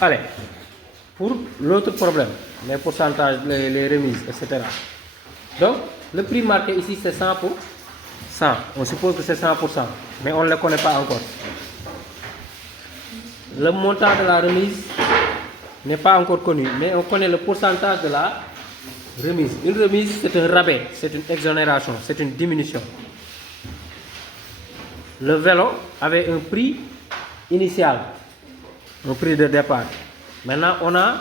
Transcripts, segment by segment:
Allez, pour l'autre problème, les pourcentages, les remises, etc. Donc, le prix marqué ici, c'est 100 pour 100. On suppose que c'est 100%, mais on ne le connaît pas encore. Le montant de la remise n'est pas encore connu, mais on connaît le pourcentage de la remise. Une remise, c'est un rabais, c'est une exonération, c'est une diminution. Le vélo avait un prix initial, un prix de départ. Maintenant, on a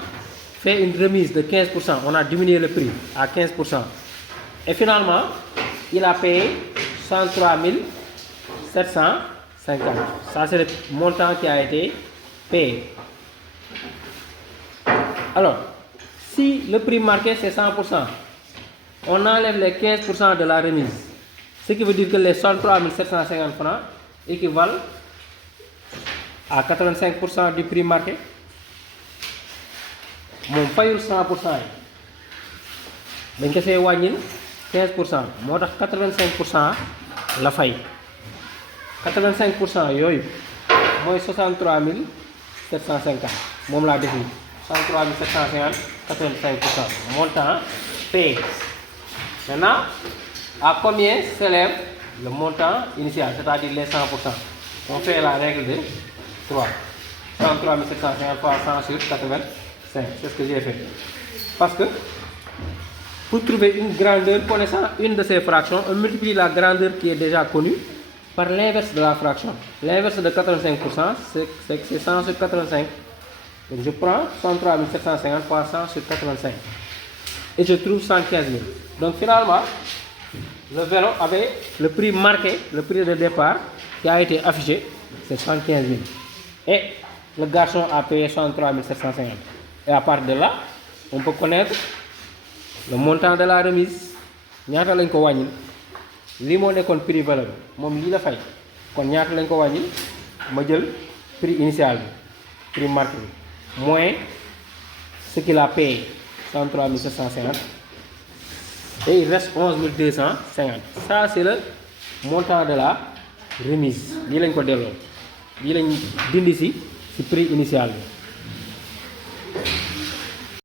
fait une remise de 15%, on a diminué le prix à 15%. Et finalement, il a payé 103 750. Ça, c'est le montant qui a été payé. Alors, si le prix marqué c'est 100%, on enlève les 15% de la remise. Ce qui veut dire que les 103 750 francs équivalent à 85% du prix marqué. Mon fayul 100%. Donc, c'est 15%. Moi, 85% la fay. 85% yoyu moy 63 750. Mom la def 63 750, 85%. Montant payé. Maintenant, à combien s'élève le montant initial, c'est-à-dire les 100%? On fait la règle de 3. 63 750 fois 100 sur 85. C'est ce que j'ai fait. Parce que pour trouver une grandeur connaissant une de ces fractions, on multiplie la grandeur qui est déjà connue par l'inverse de la fraction. L'inverse de 85%, c'est 100 sur 85. Donc je prends 103 750 fois 100 sur 85. Et je trouve 115 000. Donc finalement, le vélo avait le prix marqué, le prix de départ qui a été affiché, c'est 115 000. Et le garçon a payé 103 750. Et à partir de là, on peut connaître le montant de la remise. Ñaata lañ ko wañil li mo nekkon prix vélo mom li la fay kon ñaata lañ ko wañil ma jël prix initial bi prix marqué bi moins ce qu'il a payé 103 750 et il reste 11 250. Ça c'est le montant de la remise li lañ ko delloo li lañ dindi ci prix initial bi.